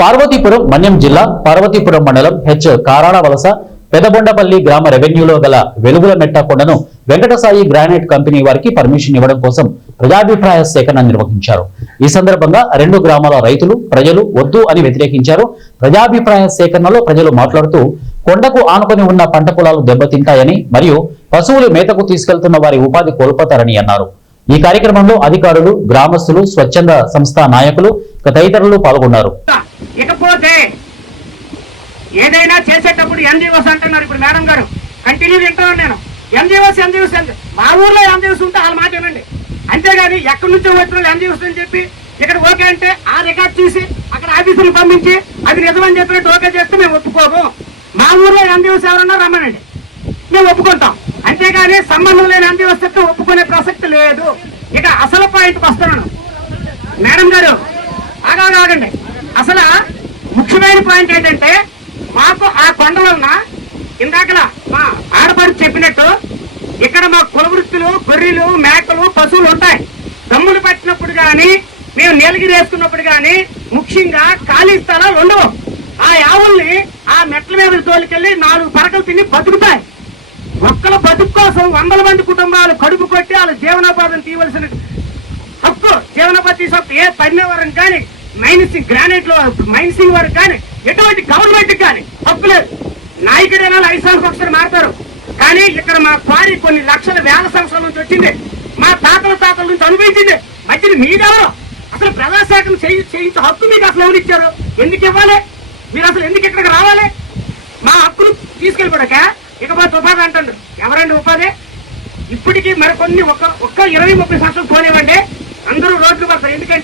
పార్వతీపురం మన్యం జిల్లా పార్వతీపురం మండలం హెచ్ కారాళ వలస పెదబొండపల్లి గ్రామ రెవెన్యూలో గల వెలుగుల మెట్ట కొండను వెంకటసాయి గ్రానైట్ కంపెనీ వారికి పర్మిషన్ ఇవ్వడం కోసం ప్రజాభిప్రాయ సేకరణ నిర్వహించారు. ఈ సందర్భంగా రెండు గ్రామాల రైతులు ప్రజలు వద్దు అని వ్యతిరేకించారు. ప్రజాభిప్రాయ సేకరణలో ప్రజలు మాట్లాడుతూ కొండకు ఆనుకొని ఉన్న పంట పొలాలు దెబ్బతింటాయని మరియు పశువులు మేతకు తీసుకెళ్తున్న వారి ఉపాధి కోల్పోతారని అన్నారు. ఈ కార్యక్రమంలో అధికారులు, గ్రామస్తులు, స్వచ్ఛంద సంస్థ నాయకులు తదితరులు పాల్గొన్నారు. ఇకపోతే ఏదైనా చేసేటప్పుడు ఎన్జిఓస్ అంటున్నారు. ఇప్పుడు మేడం గారు కంటిన్యూ వింటున్నాను నేను. ఎన్జిఓస్ మా ఊర్లో ఎన్జిఓస్ ఉంటే వాళ్ళ మాట వినండి. అంతేగాని ఎక్కడి నుంచో వచ్చిన ఎన్జిఓస్ అని చెప్పి ఇక్కడ ఓకే అంటే ఆ రికార్డ్ చూసి అక్కడ ఆఫీసులు పంపించి అది నిజమని చెప్పినట్టు ఓకే చేస్తే మేము ఒప్పుకోము. మా ఊర్లో ఎన్జిఓస్ ఎవరన్నా రమ్మనండి, మేము ఒప్పుకుంటాం. అంతేగాని సంబంధం లేని ఎన్జిఓస్ చెప్తే ఒప్పుకునే ప్రసక్తి లేదు. ఇక అసలు పాయింట్కి వస్తున్నాను. మేడం గారు ఆగండి. అసలు ముఖ్యమైన పాయింట్ ఏంటంటే మాకు ఆ కొండలో ఉన్న ఇందాకలా మా ఆడపడుచు చెప్పినట్టు ఇక్కడ మా కుల వృత్తులు, గొర్రెలు, మేకలు, పశువులు ఉంటాయి. దమ్ములు పట్టినప్పుడు కానీ మేము నీలగిరి వేసుకున్నప్పుడు కానీ ముఖ్యంగా ఖాళీ స్థలాలు ఉండవు. ఆ ఆవుల్ని ఆ మెట్ల మీద తోలికెళ్ళి 4 పరకలు తిని బతుకుతాయి. ఒక్కల బతుకు కోసం 100 మంది కుటుంబాలు కడుపు కొట్టి వాళ్ళ జీవనోపాధిని తీయవలసిన హక్కు, జీవనోపాధి హక్కు ఏ పర్యావరణం కానీ గ్రానైట్ లో మైన్సింగ్ వారికి కానీ ఎటువంటి గవర్నమెంట్ కానీ హక్కు లేదు. నాయకుడైనా 5 సంవత్సరాలకు ఒకసారి మారుతారు. కానీ ఇక్కడ మా క్వారీ కొన్ని లక్షల వేల సంవత్సరాల నుంచి వచ్చింది. మా తాతల నుంచి అనుభవించింది. మధ్యన మీరెవరు? అసలు ప్రజాసేకరణ చేయించే హక్కు మీకు అసలు ఎవరు ఇచ్చారు? ఎందుకు ఇవ్వాలి? మీరు అసలు ఎందుకు ఇక్కడికి రావాలి? మా హక్కులు తీసుకెళ్ళిపోయాక ఇకపోతే ఉపాధి అంటారు. ఎవరండి ఉపాధి? ఇప్పటికీ మరికొన్ని ఒక్క 20-30 సంవత్సరాలు పోనివ్వండి, అందరూ రోడ్లు పడతారు. ఎందుకంటే